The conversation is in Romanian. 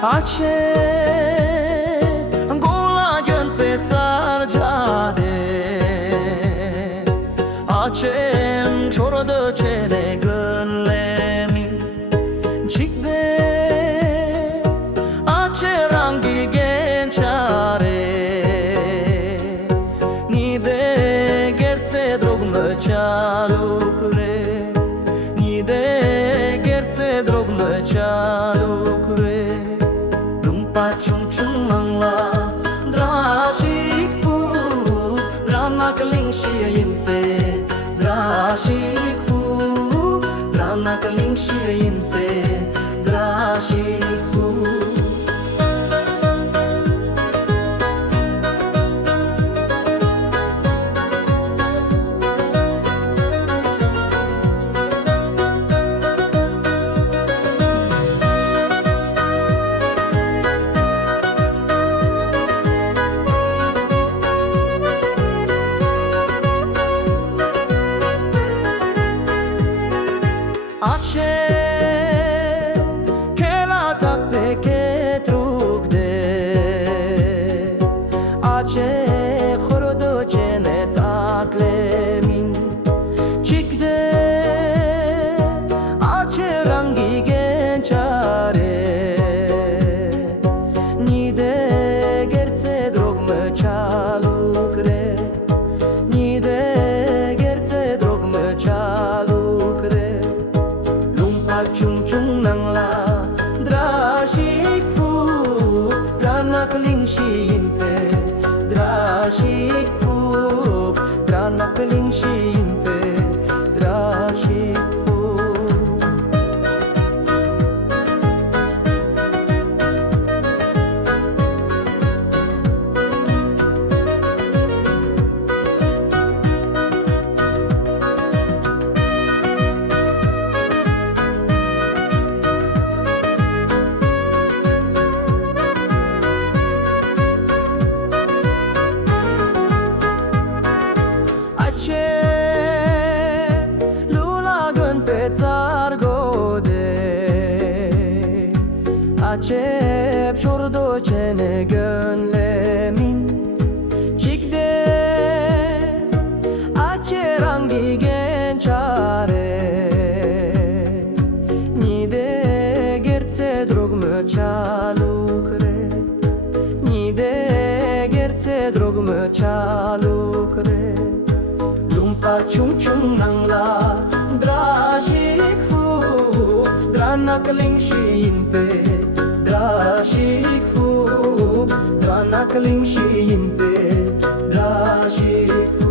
Ace golagen pe țargeade, ace ciorădă ce ne gânlemi cicde, ace rangi genceare ni de gerțe drogmă cea lucre, ni de gerțe drogmă cea lucre. Chung la drashik fu drama kaling shia yinte drashik fu drama kaling shia yinte drashik fu Ace kela tak peke truk de, ace khorodo chene takle min chik de, ace rangi genchare ni de gerțe drogmă cea lucre, ni de gerțe drogmă cea lucre. Chung nang la drashik fu drana kaling shinte drashik fu drana kaling shinte drashik fu. Ace pshordo ce ne gânlemin cicde, ace rangi genchare ni de gerțe drogmă cea lucre, ni de gerțe drogmă cea lucre. Lumpa chung nang la drashik fu drana kaling shinte drashik fu drana kaling shinte drashik fu.